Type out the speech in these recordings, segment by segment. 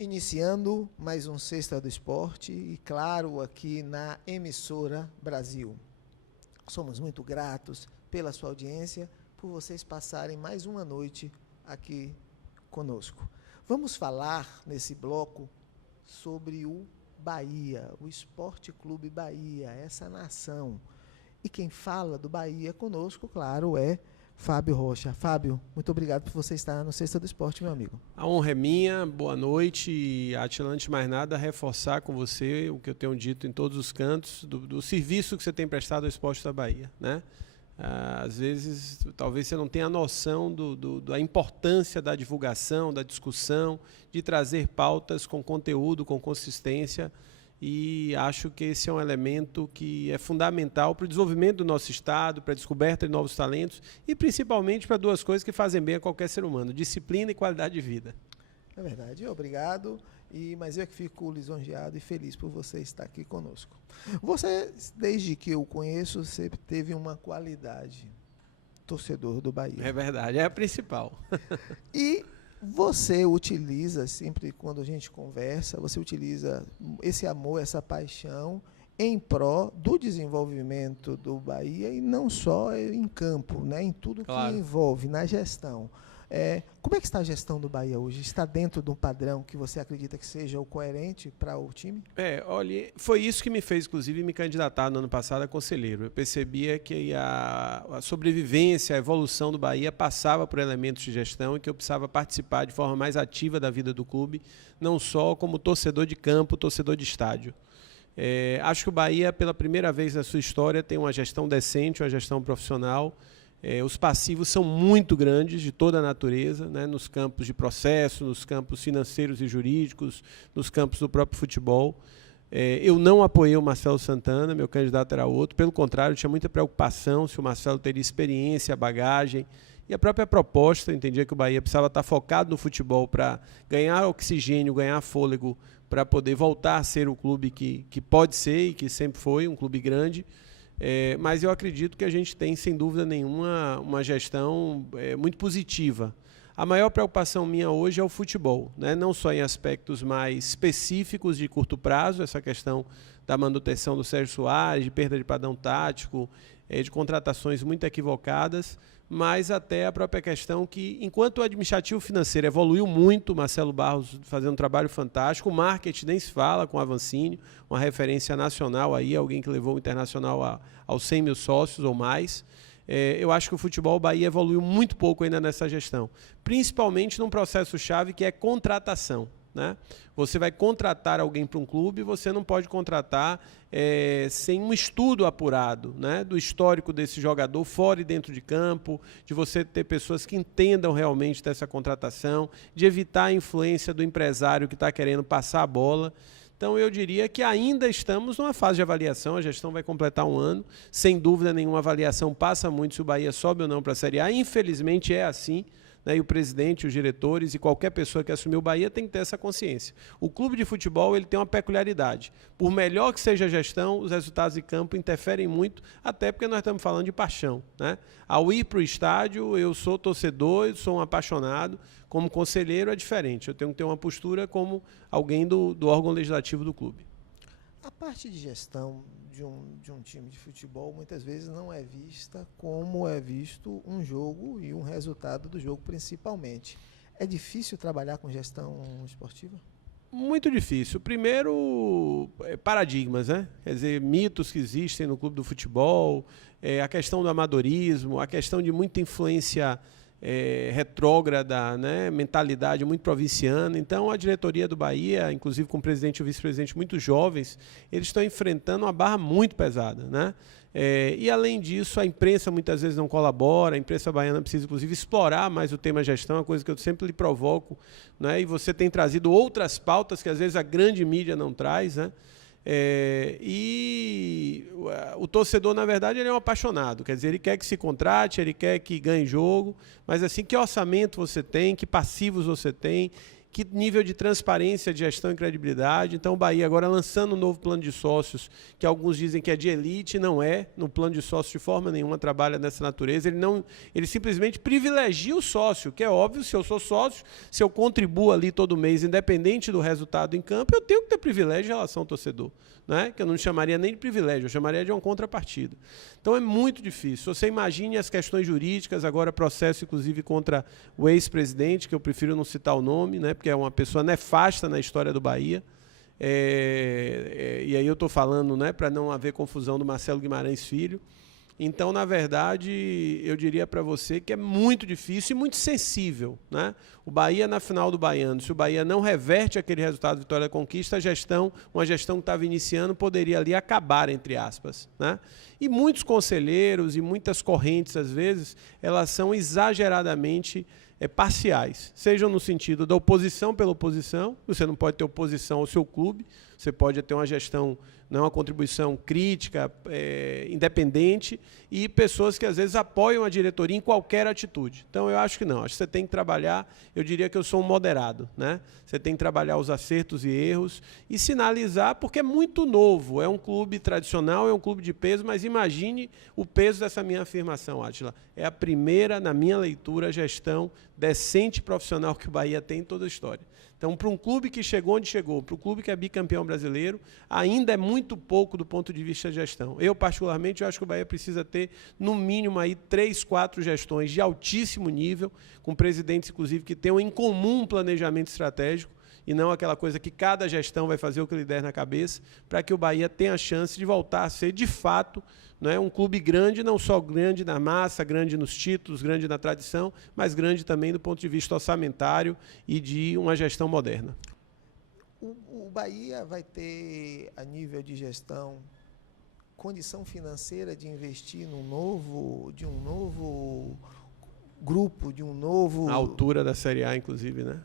Iniciando mais um Sexta do Esporte e, claro, aqui na Emissora Brasil. Somos muito gratos pela sua audiência, por vocês passarem mais uma noite aqui conosco. Vamos falar nesse bloco sobre o Bahia, o Esporte Clube Bahia, essa nação. E quem fala do Bahia conosco, claro, é Fábio Rocha. Fábio, muito obrigado por você estar no Sexta do Esporte, meu amigo. A honra é minha, boa noite. E, Átila, antes de mais nada, reforçar com você o que eu tenho dito em todos os cantos, do serviço que você tem prestado ao esporte da Bahia, né? Às vezes, talvez você não tenha noção da importância da divulgação, da discussão, de trazer pautas com conteúdo, com consistência, e acho que esse é um elemento que é fundamental para o desenvolvimento do nosso Estado, para a descoberta de novos talentos e principalmente para duas coisas que fazem bem a qualquer ser humano: disciplina e qualidade de vida. É verdade, obrigado. Mas eu que fico lisonjeado e feliz por você estar aqui conosco. Você, desde que eu conheço, sempre teve uma qualidade: torcedor do Bahia. É verdade, é a principal. E você utiliza, sempre quando a gente conversa, você utiliza esse amor, essa paixão em pró do desenvolvimento do Bahia, e não só em campo, né, em tudo Claro. que envolve, na gestão. Como é que está a gestão do Bahia hoje? Está dentro de um padrão que você acredita que seja o coerente para o time? Olha, foi isso que me fez, inclusive, me candidatar no ano passado a conselheiro. Eu percebia que a sobrevivência, a evolução do Bahia passava por elementos de gestão e que eu precisava participar de forma mais ativa da vida do clube, não só como torcedor de campo, torcedor de estádio. Acho que o Bahia, pela primeira vez na sua história, tem uma gestão decente, uma gestão profissional. Os passivos são muito grandes, de toda a natureza, né, nos campos de processo, nos campos financeiros e jurídicos, nos campos do próprio futebol. Eu não apoiei o Marcelo Santana, meu candidato era outro. Pelo contrário, eu tinha muita preocupação se o Marcelo teria experiência, bagagem. E a própria proposta, eu entendia que o Bahia precisava estar focado no futebol para ganhar oxigênio, ganhar fôlego, para poder voltar a ser o clube que pode ser e que sempre foi, um clube grande. Mas eu acredito que a gente tem, sem dúvida nenhuma, uma gestão muito positiva. A maior preocupação minha hoje é o futebol, né? Não só em aspectos mais específicos de curto prazo, essa questão da manutenção do Sérgio Soares, de perda de padrão tático, de contratações muito equivocadas, mas até a própria questão que, enquanto o administrativo financeiro evoluiu muito, Marcelo Barros fazendo um trabalho fantástico, o marketing nem se fala, com o Avancini, uma referência nacional aí, alguém que levou o Internacional aos 100 mil sócios ou mais. Eu acho que o futebol Bahia evoluiu muito pouco ainda nessa gestão, principalmente num processo-chave que é contratação, né? Você vai contratar alguém para um clube, você não pode contratar sem um estudo apurado, né, do histórico desse jogador fora e dentro de campo, de você ter pessoas que entendam realmente dessa contratação, de evitar a influência do empresário que está querendo passar a bola. Então, eu diria que ainda estamos numa fase de avaliação, a gestão vai completar um ano, sem dúvida nenhuma a avaliação passa muito se o Bahia sobe ou não para a Série A, infelizmente é assim, né, e o presidente, os diretores e qualquer pessoa que assumiu o Bahia tem que ter essa consciência. O clube de futebol ele tem uma peculiaridade, por melhor que seja a gestão, os resultados de campo interferem muito, até porque nós estamos falando de paixão, né? Ao ir para o estádio, eu sou torcedor, eu sou um apaixonado, como conselheiro é diferente, eu tenho que ter uma postura como alguém do órgão legislativo do clube. A parte de gestão de um time de futebol muitas vezes não é vista como é visto um jogo e um resultado do jogo, principalmente. É difícil trabalhar com gestão esportiva? Muito difícil. Primeiro, paradigmas, né? Quer dizer, mitos que existem no clube do futebol, a questão do amadorismo, a questão de muita influência retrógrada, né? Mentalidade muito provinciana. Então, a diretoria do Bahia, inclusive com o presidente e o vice-presidente muito jovens, eles estão enfrentando uma barra muito pesada, né? E, além disso, a imprensa muitas vezes não colabora, a imprensa baiana precisa, inclusive, explorar mais o tema gestão, uma coisa que eu sempre lhe provoco, né? E você tem trazido outras pautas que, às vezes, a grande mídia não traz, né? E o torcedor, na verdade, ele é um apaixonado, quer dizer, ele quer que se contrate, ele quer que ganhe jogo, mas assim, que orçamento você tem, que passivos você tem, que nível de transparência, de gestão e credibilidade. Então, o Bahia agora lançando um novo plano de sócios, que alguns dizem que é de elite, não é. No plano de sócios, de forma nenhuma, trabalha dessa natureza. Ele simplesmente privilegia o sócio, que é óbvio, se eu sou sócio, se eu contribuo ali todo mês, independente do resultado em campo, eu tenho que ter privilégio em relação ao torcedor, né? Que eu não chamaria nem de privilégio, eu chamaria de uma contrapartida. Então, é muito difícil. Você imagine as questões jurídicas, agora processo, inclusive, contra o ex-presidente, que eu prefiro não citar o nome, né? Porque é uma pessoa nefasta na história do Bahia. E aí eu estou falando, né, para não haver confusão, do Marcelo Guimarães Filho. Então, na verdade, eu diria para você que é muito difícil e muito sensível, né? O Bahia, na final do Baiano, se o Bahia não reverte aquele resultado de Vitória da Conquista, uma gestão que estava iniciando, poderia ali acabar, entre aspas, né? E muitos conselheiros e muitas correntes, às vezes, elas são exageradamente parciais, sejam no sentido da oposição pela oposição. Você não pode ter oposição ao seu clube, você pode ter uma gestão, não uma contribuição crítica, independente, e pessoas que às vezes apoiam a diretoria em qualquer atitude. Então, eu acho que não, acho que você tem que trabalhar, eu diria que eu sou um moderado, né? Você tem que trabalhar os acertos e erros e sinalizar, porque é muito novo, é um clube tradicional, é um clube de peso, mas imagine o peso dessa minha afirmação, Átila. É a primeira, na minha leitura, gestão decente e profissional que o Bahia tem em toda a história. Então, para um clube que chegou onde chegou, para o clube que é bicampeão brasileiro, ainda é muito pouco do ponto de vista de gestão. Eu, particularmente, acho que o Bahia precisa ter, no mínimo, aí, 3, 4 gestões de altíssimo nível, com presidentes, inclusive, que tenham em comum um planejamento estratégico, e não aquela coisa que cada gestão vai fazer o que lhe der na cabeça, para que o Bahia tenha a chance de voltar a ser, de fato, não é, um clube grande, não só grande na massa, grande nos títulos, grande na tradição, mas grande também do ponto de vista orçamentário e de uma gestão moderna. O Bahia vai ter, a nível de gestão, condição financeira de investir de um novo grupo, de um novo... A altura da Série A, inclusive, né?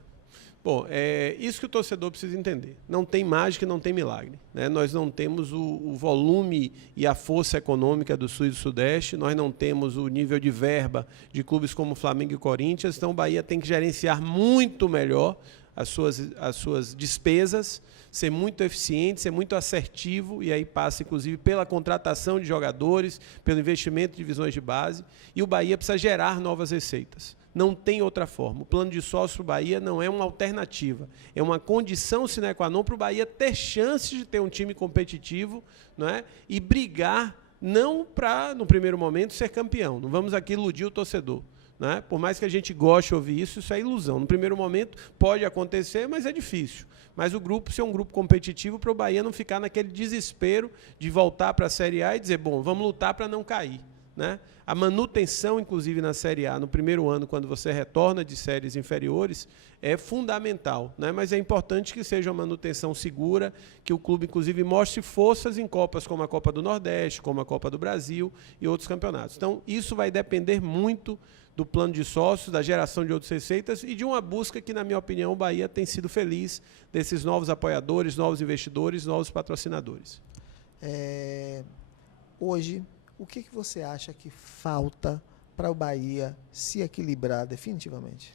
Bom, é isso que o torcedor precisa entender. Não tem mágica, não tem milagre, né? Nós não temos o volume e a força econômica do Sul e do Sudeste, nós não temos o nível de verba de clubes como Flamengo e Corinthians, então o Bahia tem que gerenciar muito melhor as suas despesas, ser muito eficiente, ser muito assertivo, e aí passa, inclusive, pela contratação de jogadores, pelo investimento em divisões de base, e o Bahia precisa gerar novas receitas. Não tem outra forma. O plano de sócio para o Bahia não é uma alternativa, é uma condição sine qua non para o Bahia ter chance de ter um time competitivo, não é? E brigar, não para, no primeiro momento, ser campeão. Não vamos aqui iludir o torcedor, né? Por mais que a gente goste de ouvir isso, isso é ilusão. No primeiro momento pode acontecer, mas é difícil. Mas o grupo ser um grupo competitivo para o Bahia não ficar naquele desespero de voltar para a Série A e dizer, bom, vamos lutar para não cair, né? A manutenção, inclusive, na Série A, no primeiro ano, quando você retorna de séries inferiores, é fundamental, né? Mas é importante que seja uma manutenção segura, que o clube, inclusive, mostre forças em copas como a Copa do Nordeste, como a Copa do Brasil e outros campeonatos. Então, isso vai depender muito do plano de sócios, da geração de outras receitas e de uma busca que, na minha opinião, o Bahia tem sido feliz desses novos apoiadores, novos investidores, novos patrocinadores. Hoje, o que você acha que falta para o Bahia se equilibrar definitivamente?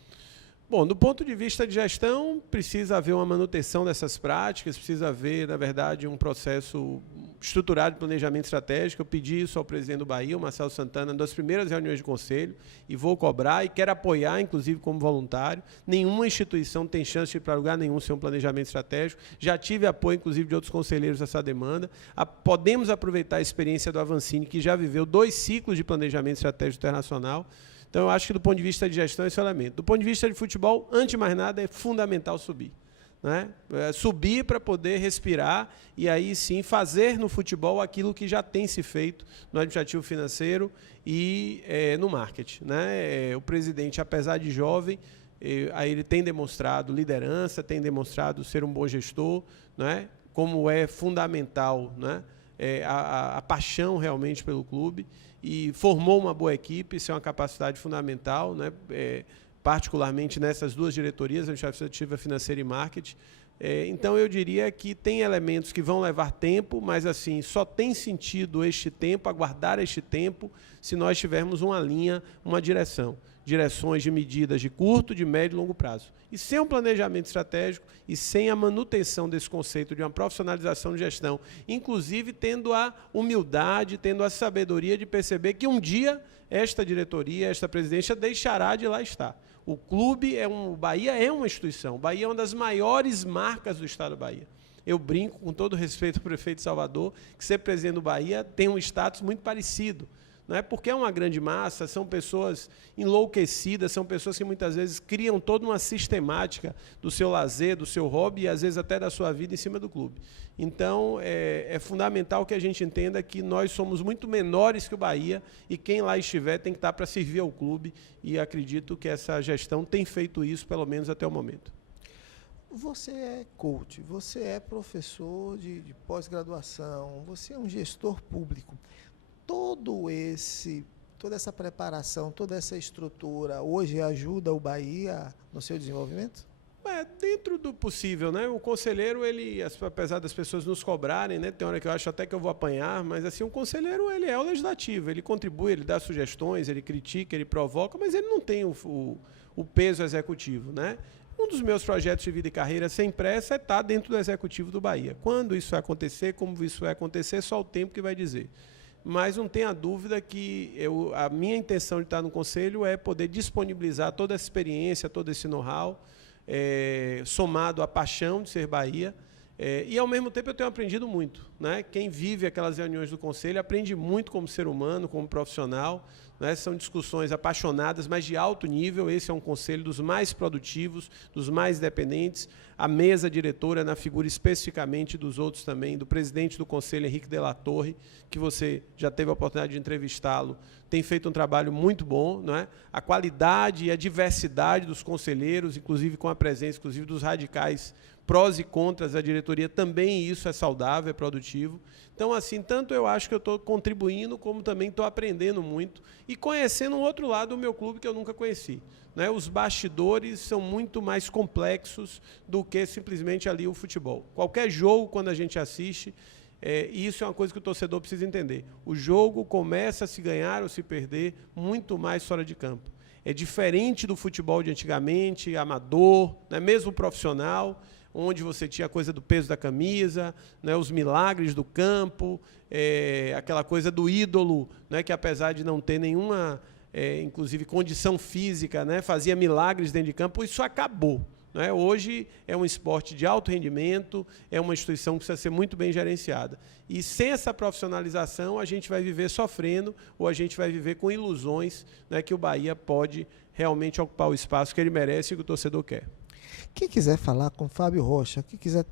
Bom, do ponto de vista de gestão, precisa haver uma manutenção dessas práticas, precisa haver, na verdade, um processo estruturado de planejamento estratégico. Eu pedi isso ao presidente do Bahia, o Marcelo Santana, nas primeiras reuniões de conselho, e vou cobrar e quero apoiar, inclusive, como voluntário. Nenhuma instituição tem chance de ir para lugar nenhum sem um planejamento estratégico. Já tive apoio, inclusive, de outros conselheiros nessa demanda. Podemos aproveitar a experiência do Avancini, que já viveu 2 ciclos de planejamento estratégico internacional. Então, eu acho que, do ponto de vista de gestão, esse é o elemento. Do ponto de vista de futebol, antes de mais nada, é fundamental subir, né? Subir para poder respirar e, aí sim, fazer no futebol aquilo que já tem se feito no administrativo financeiro e no marketing, né? O presidente, apesar de jovem, aí ele tem demonstrado liderança, tem demonstrado ser um bom gestor, né? Como é fundamental, né? A paixão realmente pelo clube, e formou uma boa equipe, isso é uma capacidade fundamental, né? particularmente nessas duas diretorias, administrativa financeira e marketing. Então, eu diria que tem elementos que vão levar tempo, mas assim só tem sentido este tempo, aguardar este tempo, se nós tivermos uma linha, uma direção. Direções de medidas de curto, de médio e longo prazo. E sem um planejamento estratégico e sem a manutenção desse conceito de uma profissionalização de gestão, inclusive tendo a humildade, tendo a sabedoria de perceber que um dia esta diretoria, esta presidência deixará de lá estar. O clube o Bahia é uma instituição, o Bahia é uma das maiores marcas do estado do Bahia. Eu brinco, com todo respeito ao prefeito de Salvador, que ser presidente do Bahia tem um status muito parecido. Não é porque é uma grande massa, são pessoas enlouquecidas, são pessoas que muitas vezes criam toda uma sistemática do seu lazer, do seu hobby e às vezes até da sua vida em cima do clube. Então, é fundamental que a gente entenda que nós somos muito menores que o Bahia e quem lá estiver tem que estar para servir ao clube e acredito que essa gestão tem feito isso, pelo menos até o momento. Você é coach, você é professor de pós-graduação, você é um gestor público. Toda essa preparação, toda essa estrutura, hoje ajuda o Bahia no seu desenvolvimento? Dentro do possível, né? O conselheiro, ele, apesar das pessoas nos cobrarem, né? Tem hora que eu acho até que eu vou apanhar, mas assim, o conselheiro, ele é o legislativo, ele contribui, ele dá sugestões, ele critica, ele provoca, mas ele não tem o peso executivo, né? Um dos meus projetos de vida e carreira sem pressa é estar dentro do executivo do Bahia. Quando isso vai acontecer, como isso vai acontecer, só o tempo que vai dizer. Mas não tenha dúvida que a minha intenção de estar no Conselho é poder disponibilizar toda essa experiência, todo esse know-how, somado à paixão de ser Bahia, e, ao mesmo tempo, eu tenho aprendido muito. Né? Quem vive aquelas reuniões do Conselho aprende muito como ser humano, como profissional. Né? São discussões apaixonadas, mas de alto nível. Esse é um conselho dos mais produtivos, dos mais dependentes. A mesa diretora, na figura especificamente dos outros também, do presidente do conselho, Henrique de la Torre, que você já teve a oportunidade de entrevistá-lo, tem feito um trabalho muito bom. Não é? A qualidade e a diversidade dos conselheiros, inclusive com a presença dos radicais, prós e contras da diretoria, também isso é saudável, é produtivo. Então, assim, tanto eu acho que eu estou contribuindo, como também estou aprendendo muito e conhecendo um outro lado do meu clube que eu nunca conheci. Né? Os bastidores são muito mais complexos do que simplesmente ali o futebol. Qualquer jogo, quando a gente assiste, isso é uma coisa que o torcedor precisa entender. O jogo começa a se ganhar ou se perder muito mais fora de campo. É diferente do futebol de antigamente, amador, né? Mesmo profissional, onde você tinha a coisa do peso da camisa, né, os milagres do campo, aquela coisa do ídolo, né, que apesar de não ter nenhuma, inclusive, condição física, né, fazia milagres dentro de campo, isso acabou. Né? Hoje é um esporte de alto rendimento, é uma instituição que precisa ser muito bem gerenciada. E sem essa profissionalização, a gente vai viver sofrendo ou a gente vai viver com ilusões, né, que o Bahia pode realmente ocupar o espaço que ele merece e que o torcedor quer. Quem quiser falar com Fábio Rocha, quem quiser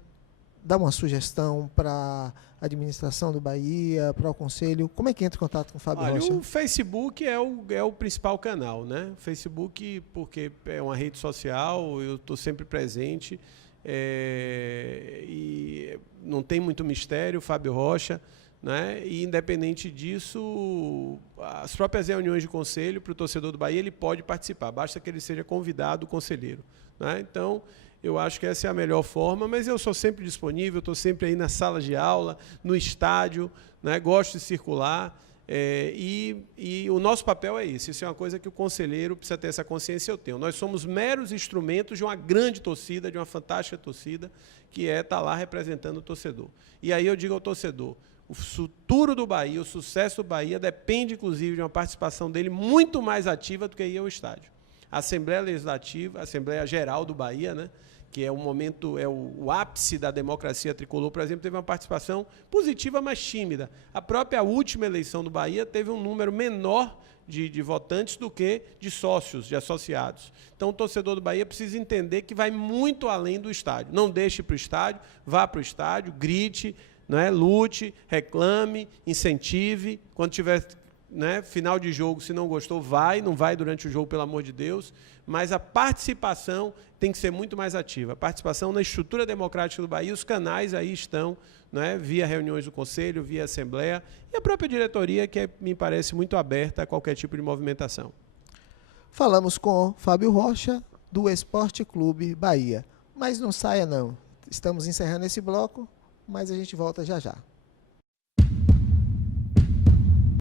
dar uma sugestão para a administração do Bahia, para o Conselho, como é que entra em contato com o Fábio Rocha? O Facebook é o principal canal, né? O Facebook, porque é uma rede social, eu estou sempre presente, e não tem muito mistério, Fábio Rocha, né? E, independente disso, as próprias reuniões de conselho, para o torcedor do Bahia, ele pode participar, basta que ele seja convidado conselheiro. Né? Então, eu acho que essa é a melhor forma, mas eu sou sempre disponível, estou sempre aí na sala de aula, no estádio, né? Gosto de circular, e o nosso papel é esse. Isso é uma coisa que o conselheiro precisa ter essa consciência, eu tenho. Nós somos meros instrumentos de uma grande torcida, de uma fantástica torcida, que estar lá representando o torcedor. E aí eu digo ao torcedor, o futuro do Bahia, o sucesso do Bahia depende, inclusive, de uma participação dele muito mais ativa do que ir ao estádio. A Assembleia Legislativa, a Assembleia Geral do Bahia, né, que é o momento, o ápice da democracia tricolor, por exemplo, teve uma participação positiva, mas tímida. A própria última eleição do Bahia teve um número menor de votantes do que de sócios, de associados. Então, o torcedor do Bahia precisa entender que vai muito além do estádio. Não deixe para o estádio, vá para o estádio, grite, né, lute, reclame, incentive. Quando tiver, né, final de jogo, se não gostou, não vai durante o jogo, pelo amor de Deus, mas a participação tem que ser muito mais ativa. A participação na estrutura democrática do Bahia, os canais aí estão, né, via reuniões do Conselho, via Assembleia, e a própria diretoria, que me parece muito aberta a qualquer tipo de movimentação. falamos com Fábio Rocha, do Esporte Clube Bahia. Mas não saia não, estamos encerrando esse bloco, mas a gente volta já já.